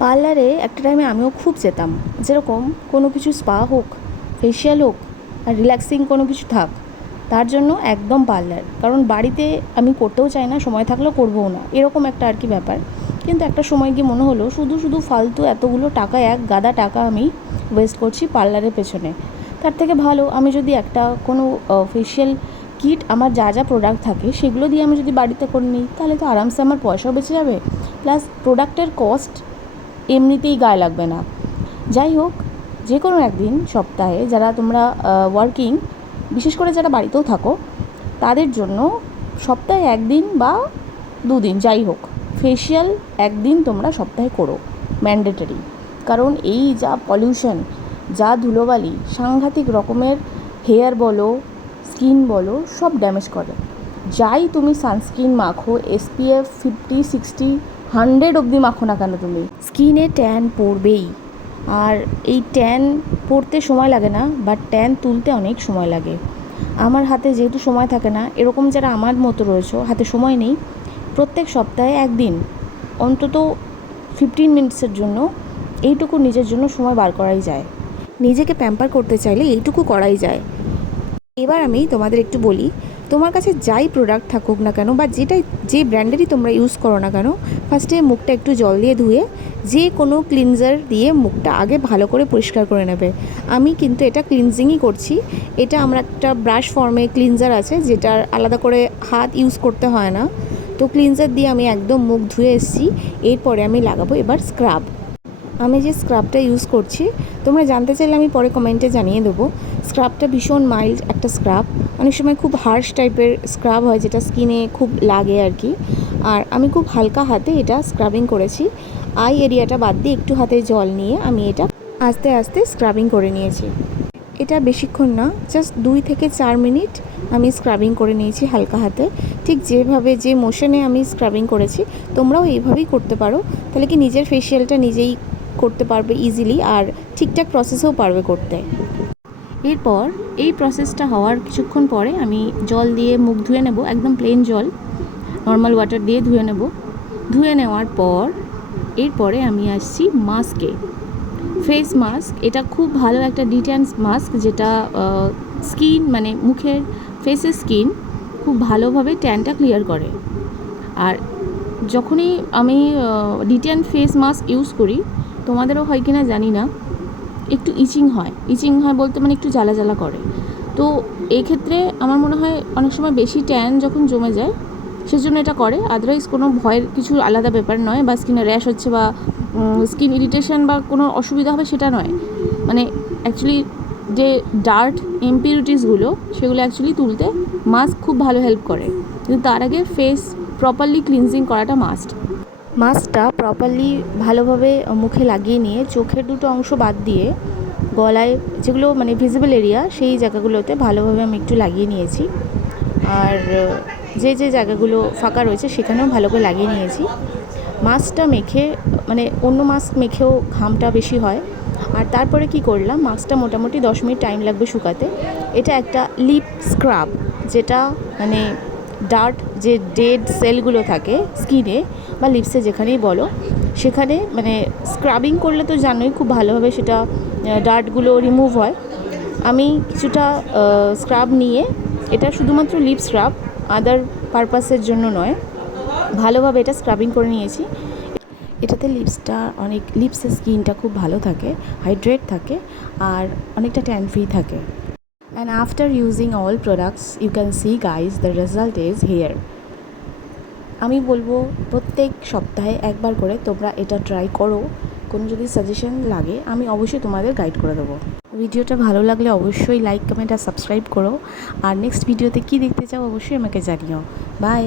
পার্লারে একটা টাইমে আমিও খুব যেতাম, যেরকম কোনো কিছু স্পা হোক, ফেসিয়াল হোক, আর রিল্যাক্সিং কোনো কিছু থাক, তার জন্য একদম পার্লার। কারণ বাড়িতে আমি করতেও চাই না, সময় থাকলেও করবও না, এরকম একটা আর কি ব্যাপার। কিন্তু একটা সময় গিয়ে মনে হলো শুধু শুধু ফালতু এতগুলো টাকা, এক গাদা টাকা আমি ওয়েস্ট করছি পার্লারের পেছনে। তার থেকে ভালো আমি যদি একটা কোনো ফেসিয়াল কিট, আমার যা যা প্রোডাক্ট থাকে সেগুলো দিয়ে আমি যদি বাড়িতে করে নিই, তাহলে তো আরামসে আমার পয়সাও বেঁচে যাবে, প্লাস প্রোডাক্টের কস্ট এমনিতেই গায়ে লাগবে না। যাই হোক, যে কোনো একদিন সপ্তাহে যারা তোমরা ওয়ার্কিং, বিশেষ করে যারা বাড়িতেও থাকো, তাদের জন্য সপ্তাহে একদিন বা দুদিন যাই হোক, ফেসিয়াল একদিন তোমরা সপ্তাহে করো, ম্যান্ডেটরি। কারণ এই যা পলিউশন, যা ধুলোবালি, সাংঘাতিক রকমের হেয়ার বলো, স্কিন বলো, সব ড্যামেজ করে। যাই তুমি সানস্ক্রিন মাখো, SPF 50, 60, 100 অবধি মাখো না কেন, তুমি স্কিনে ট্যান পড়বেই। আর এই ট্যান পড়তে সময় লাগে না, বাট ট্যান তুলতে অনেক সময় লাগে। আমার হাতে যেহেতু সময় থাকে না, এরকম যারা আমার মতো রয়েছে হাতে সময় নেই, প্রত্যেক সপ্তাহে একদিন অন্তত 15 মিনিটসের জন্য এইটুকু নিজের জন্য সময় বার করাই যায়। নিজেকে প্যাম্পার করতে চাইলে এইটুকু করাই যায়। এবার আমি তোমাদের একটু বলি, তোমার কাছে যাই প্রোডাক্ট থাকুক না কেন, বা যে ব্র্যান্ডেরই তোমরা ইউজ করো না কেন, ফার্স্টে মুখটা একটু জল দিয়ে ধুয়ে যে কোনো ক্লিনজার দিয়ে মুখটা আগে ভালো করে পরিষ্কার করে নেবে। আমি কিন্তু এটা ক্লিনজিংই করছি। এটা আমার একটা ব্রাশ ফর্মে ক্লিনজার আছে, যেটার আলাদা করে হাত ইউজ করতে হয় না। তো ক্লিনজার দিয়ে আমি একদম মুখ ধুয়ে এসেছি। এরপরে আমি লাগাবো এবার স্ক্রাব। আমি যে স্ক্রাবটা ইউজ করছি, তোমরা জানতে চাইলে আমি পরে কমেন্টে জানিয়ে দেবো। স্ক্রাবটা ভীষণ মাইল্ড একটা স্ক্রাব। অনেক সময় খুব হার্শ টাইপের স্ক্রাব হয়, যেটা স্কিনে খুব লাগে আর কি। আর আমি খুব হালকা হাতে এটা স্ক্রাবিং করেছি। আই এরিয়াটা বাদ দিয়ে একটু হাতে জল নিয়ে আমি এটা আস্তে আস্তে স্ক্রাবিং করে নিয়েছি। এটা বেশিক্ষণ না, জাস্ট 2 থেকে 4 মিনিট আমি স্ক্রাবিং করে নিয়েছি হালকা হাতে। ঠিক যেভাবে, যে মোশনে আমি স্ক্রাবিং করেছি, তোমরাও এইভাবেই করতে পারো। তাহলে কি নিজের ফেসিয়ালটা নিজেই করতে পারবে ইজিলি, আর ঠিকঠাক প্রসেসেও পারবে করতে। এরপর এই প্রসেসটা হওয়ার কিছুক্ষণ পরে আমি জল দিয়ে মুখ ধুয়ে নেব, একদম প্লেন জল, নর্মাল ওয়াটার দিয়ে ধুয়ে নেব। ধুয়ে নেওয়ার পর এরপরে আমি আসছি মাস্কে। ফেস মাস্ক, এটা খুব ভালো একটা ডিট্যান্স মাস্ক, যেটা স্কিন মানে মুখের, ফেসের স্কিন খুব ভালোভাবে ট্যানটা ক্লিয়ার করে। আর যখনই আমি ডিট্যান ফেস মাস্ক ইউজ করি, তোমাদেরও হয় কি না জানি না, একটু ইচিং হয় বলতে মানে একটু জ্বালা জ্বালা করে। তো এই ক্ষেত্রে আমার মনে হয় অনেক সময় বেশি ট্যান যখন জমে যায় সেজন্য এটা করে, আদারওয়াইজ কোনো ভয়ের কিছু আলাদা ব্যাপার নয়, বা স্কিনে র্যাশ হচ্ছে বা স্কিন ইরিটেশন বা কোনো অসুবিধা হবে সেটা নয়। মানে অ্যাকচুয়ালি যে ডার্ট ইমপিউরিটিসগুলো, সেগুলো অ্যাকচুয়ালি তুলতে মাস্ক খুব ভালো হেল্প করে। কিন্তু তার আগে ফেস প্রপারলি ক্লিনজিং করাটা মাস্ট। মাস্কটা প্রপারলি ভালোভাবে মুখে লাগিয়ে নিয়ে চোখের দুটো অংশ বাদ দিয়ে গলায় যেগুলো মানে ভিজিবল এরিয়া, সেই জায়গাগুলোতে ভালোভাবে আমি একটু লাগিয়ে নিয়েছি। আর যে যে জায়গাগুলো ফাঁকা রয়েছে সেখানেও ভালো করে লাগিয়ে নিয়েছি। মাস্কটা মেখে, মানে অন্য মাস্ক মেখেও ঘামটা বেশি হয়। আর তারপরে কি করলাম, মাস্কটা মোটামুটি 10 মিনিট টাইম লাগবে শুকাতে। এটা একটা লিপ স্ক্রাব, যেটা মানে ডার্ট যে ডেড সেলগুলো থাকে স্কিনে বা লিপসে যেখানেই বলো, সেখানে মানে স্ক্রাবিং করলে তো জানোই খুব ভালোভাবে সেটা ডার্টগুলো রিমুভ হয়। আমি কিছুটা স্ক্রাব নিয়ে, এটা শুধুমাত্র লিপ স্ক্রাব, আদার পারপাসের জন্য নয়, ভালোভাবে এটা স্ক্রাবিং করে নিয়েছি। এটাতে লিপসের স্কিনটা খুব ভালো থাকে, হাইড্রেট থাকে, আর অনেকটা ট্যান ফ্রি থাকে। And after using all products you can see guys the result is here. আমি বলবো প্রত্যেক সপ্তাহে একবার করে তোমরা এটা ট্রাই করো। কোনো যদি সাজেশন লাগে আমি অবশ্যই তোমাদের গাইড করে দেবো। ভিডিওটা ভালো লাগলে অবশ্যই লাইক, কমেন্ট আর সাবস্ক্রাইব করো। আর নেক্সট ভিডিওতে কী দেখতে চাও অবশ্যই আমাকে জানিও। বাই।